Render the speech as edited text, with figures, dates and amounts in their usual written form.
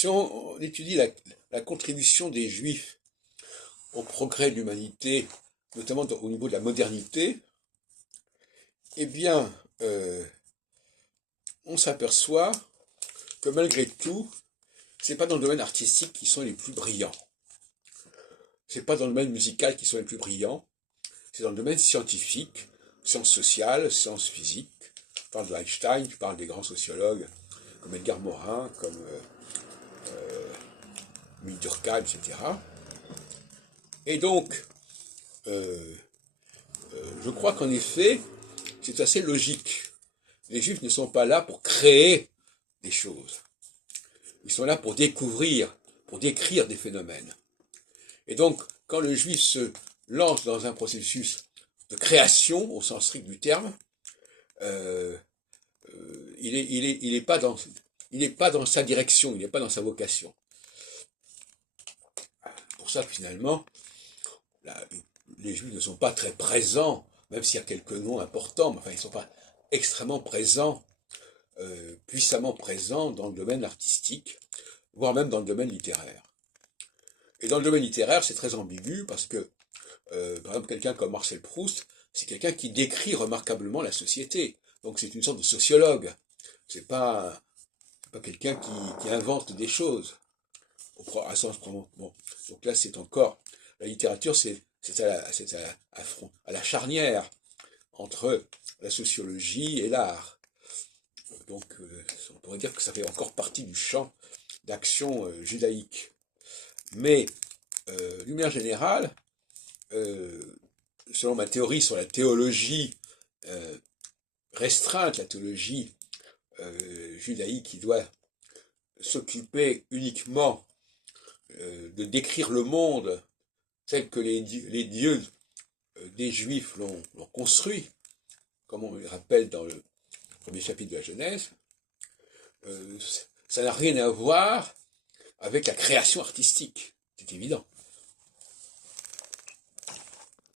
Si on étudie la contribution des Juifs au progrès de l'humanité, notamment au niveau de la modernité, eh bien, on s'aperçoit que malgré tout, c'est pas dans le domaine artistique qu'ils sont les plus brillants. C'est pas dans le domaine musical qu'ils sont les plus brillants. C'est dans le domaine scientifique, sciences sociales, sciences physiques. Tu parles de Einstein, tu parles des grands sociologues comme Edgar Morin, comme Émile Durkheim, etc. Et donc, je crois qu'en effet, c'est assez logique. Les Juifs ne sont pas là pour créer des choses. Ils sont là pour découvrir, pour décrire des phénomènes. Et donc, quand le Juif se lance dans un processus de création, au sens strict du terme, il n'est pas dans sa direction, il n'est pas dans sa vocation. Pour ça, finalement, les Juifs ne sont pas très présents, même s'il y a quelques noms importants, mais enfin, ils ne sont pas extrêmement présents, puissamment présents dans le domaine artistique, voire même dans le domaine littéraire. Et dans le domaine littéraire, c'est très ambigu parce que, par exemple, quelqu'un comme Marcel Proust, c'est quelqu'un qui décrit remarquablement la société. Donc c'est une sorte de sociologue. C'est pas quelqu'un qui invente des choses. À sens bon. Donc là, c'est encore la littérature, c'est à la charnière entre la sociologie et l'art. Donc, on pourrait dire que ça fait encore partie du champ d'action judaïque. Mais, d'une manière générale, selon ma théorie sur la théologie restreinte, la théologie judaïque qui doit s'occuper uniquement de décrire le monde tel que les dieux des Juifs l'ont construit, comme on le rappelle dans le premier chapitre de la Genèse, ça n'a rien à voir avec la création artistique, c'est évident.